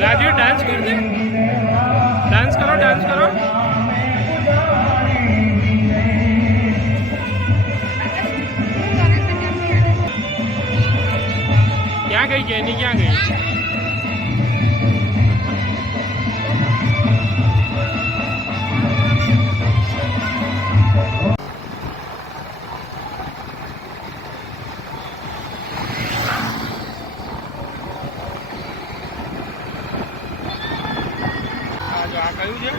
Raju dance कर दे, dance करो, dance करो। क्या गई जैनी, क्या गई? કયું છે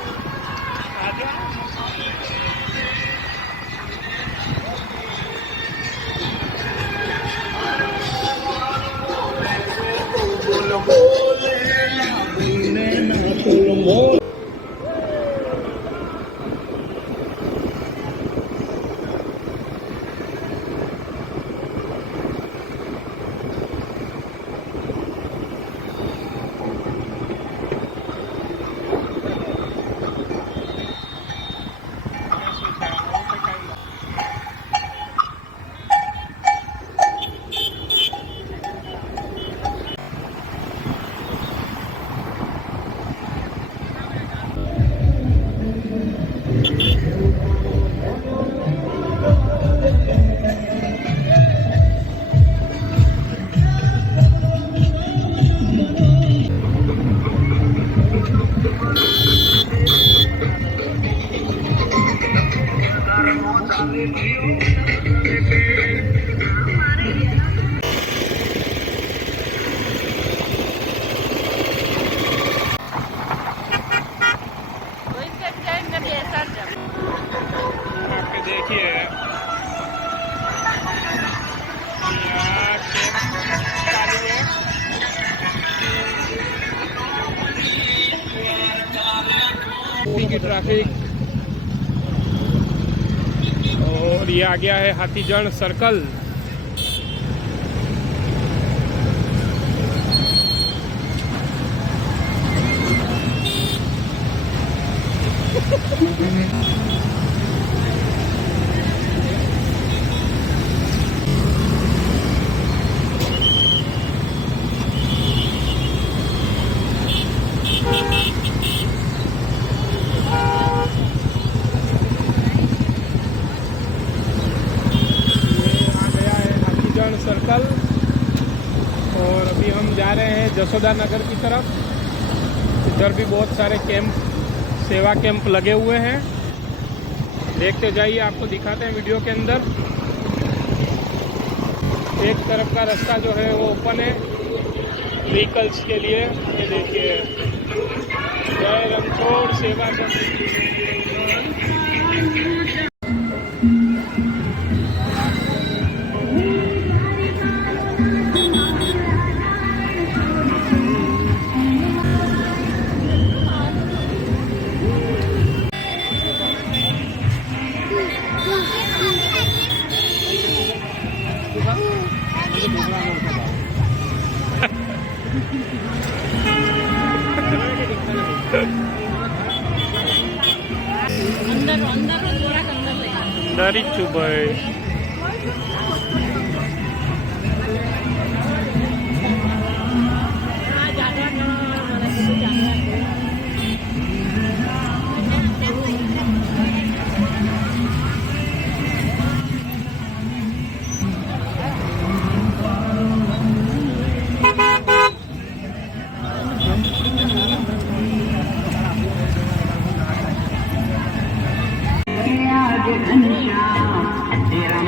की ट्रैफिक। और ये आ गया है हाथीजण सर्कल। सर्कल और अभी हम जा रहे हैं जसोदा नगर की तरफ। इधर भी बहुत सारे कैंप, सेवा कैंप लगे हुए हैं। देखते जाइए, आपको दिखाते हैं वीडियो के अंदर। एक तरफ का रास्ता जो है वो ओपन है व्हीकल्स के लिए। ये देखिए, जय रणछोड़ सेवा समिति। dari Dubai. घनश्याम तेरा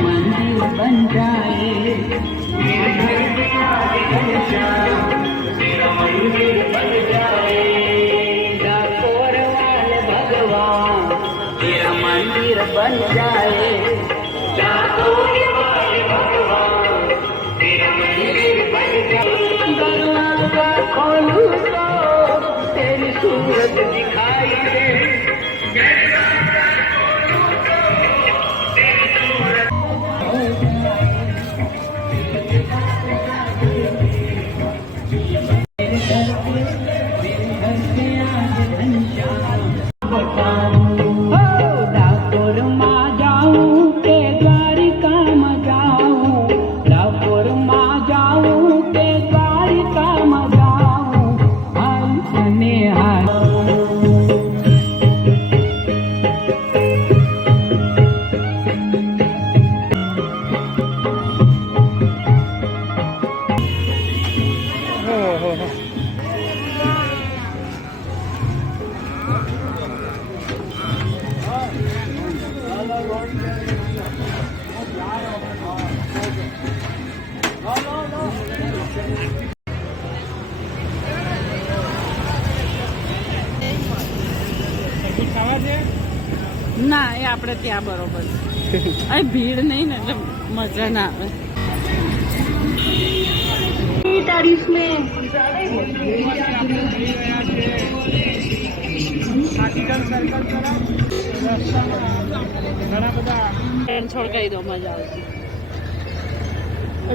ના એ આપણે ત્યાં બરોબર છે. અહીં ભીડ નહીં ને એટલે મજા ના આવે. તારીફ મેં ઘણા બધા રણછોડ કહી દો, મજા આવશે.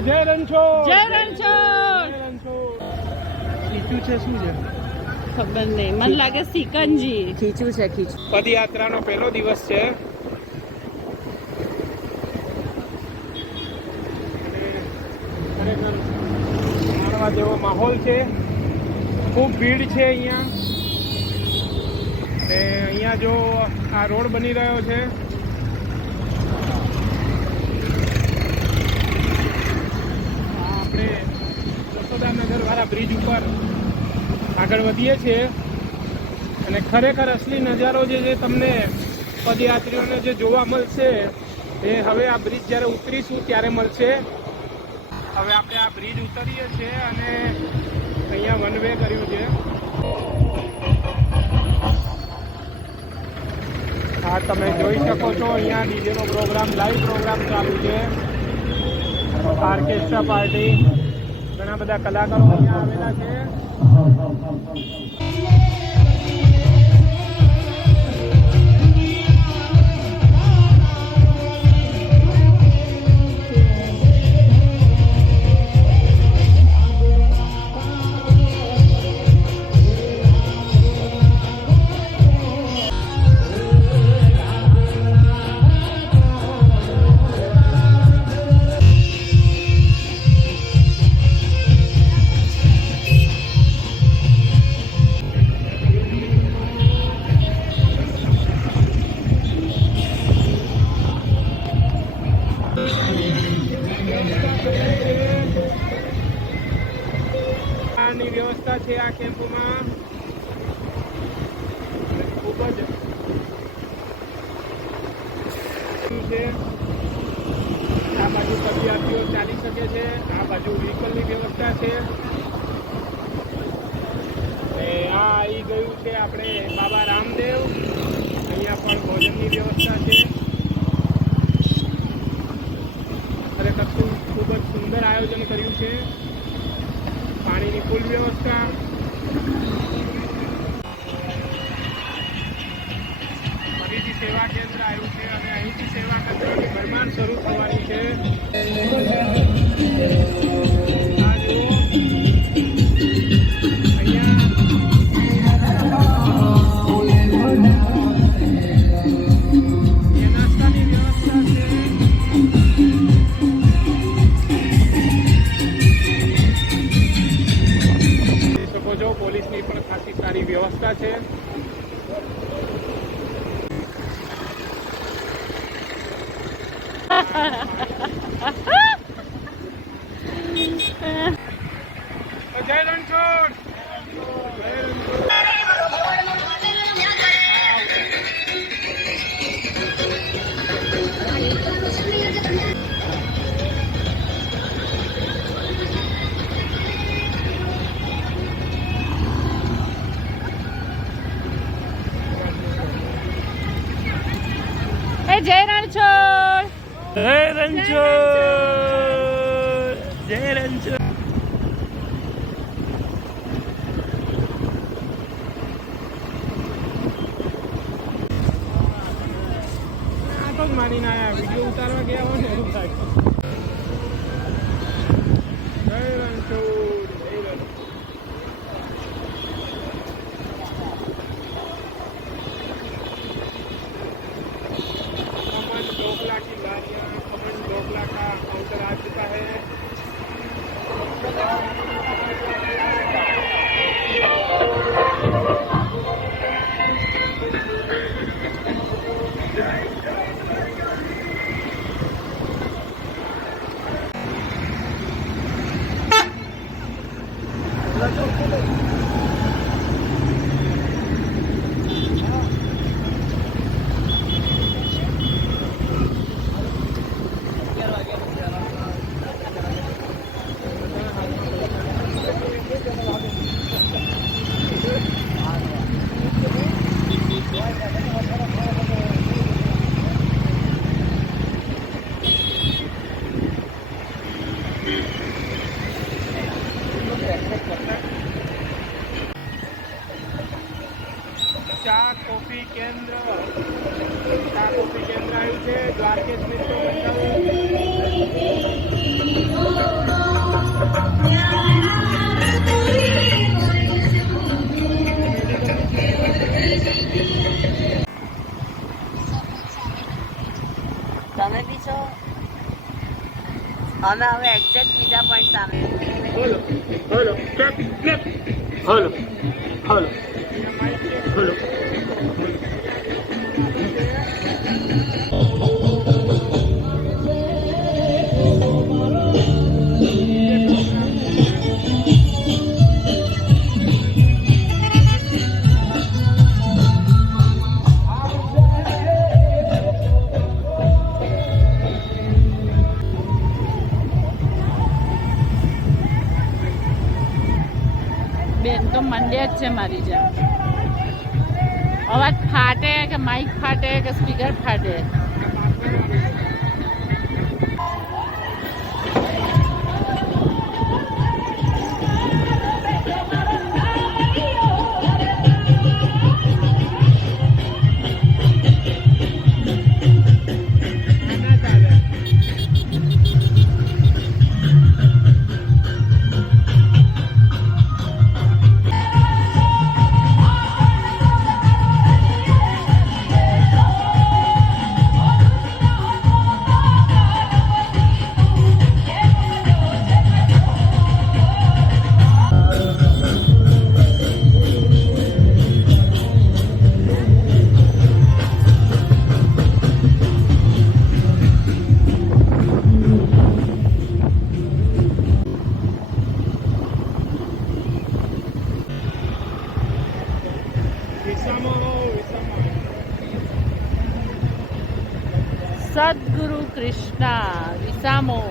જય રણછોડ, જય રણછોડ. ખીચું છે શું છે ખબર નહીં, મને લાગે સિકંજી ખીચું છે. ખીચું પદયાત્રાનો પહેલો દિવસ છે. ખરેખર માણવા જેવો માહોલ છે. ખૂબ ભીડ છે અહીંયા. ને અહીંયા જો આ રોડ બની રહ્યો છે, આપણે જશોદાનગર વાળા બ્રિજ ઉપર આગળ વધીએ છીએ. અને ખરેખર અસલી નજારો જે તમને પદયાત્રીઓને જે જોવા મળશે એ હવે આ બ્રિજ જ્યારે ઉતરીશું ત્યારે મળશે. હવે આપણે આ બ્રિજ ઉતરીએ છીએ અને અહીંયા વન વે કર્યું છે. હા, તમે જોઈ શકો છો અહીંયા ડીજેનો પ્રોગ્રામ, લાઈવ પ્રોગ્રામ ચાલુ છે. ઓર્કેસ્ટ્રા પાર્ટી, ઘણા બધા કલાકારો અહીંયા આવેલા છે. ની વ્યવસ્થા છે આ કેમ્પમાં. ખૂબ જ છે. આ બાજુ પદયાત્રીઓ ચાલી શકે છે, આ બાજુ વ્હીકલની વ્યવસ્થા છે. અને આ આવી ગયું છે આપણે બાબા રામદેવ. અહીંયા પણ ભોજનની વ્યવસ્થા છે. ખરેખર ખૂબ જ સુંદર આયોજન કર્યું છે. પાણીની ફૂલ વ્યવસ્થા. ફરીથી સેવા કેન્દ્ર આવ્યું છે અને અહીંથી સેવા કેન્દ્રની ભરમાર શરૂ થવાની છે. આ જુઓ, અહીંયા નાસ્તાની વ્યવસ્થા છે. પોલીસની પણ ખાસી સારી વ્યવસ્થા છે. જય રણછોડ. જય રણછોડ, જય રણછોડ, જય રણછોડ. માનીને આયા વિડીયો ઉતારવા ગયા હોય ને એવું થાય. જય રણછોડ, જય રણછોડ. खमन ढोकला की बारियां, खमन ढोकला का काउंटर आ चुका है. ચા કોફી કેન્દ્ર આવ્યું છે દ્વારકેશ મિત્ર તમે બી છો? અમે હવે એક્ઝેક્ટ બીજા પોઈન્ટ સામે. Hello hello hello hello hello. બેન તો મંડ્યા જ છે મારી જેમ. અવાજ ફાટે કે માઇક ફાટે કે સ્પીકર ફાટે. સદગુરુ કૃષ્ણા વિસામો.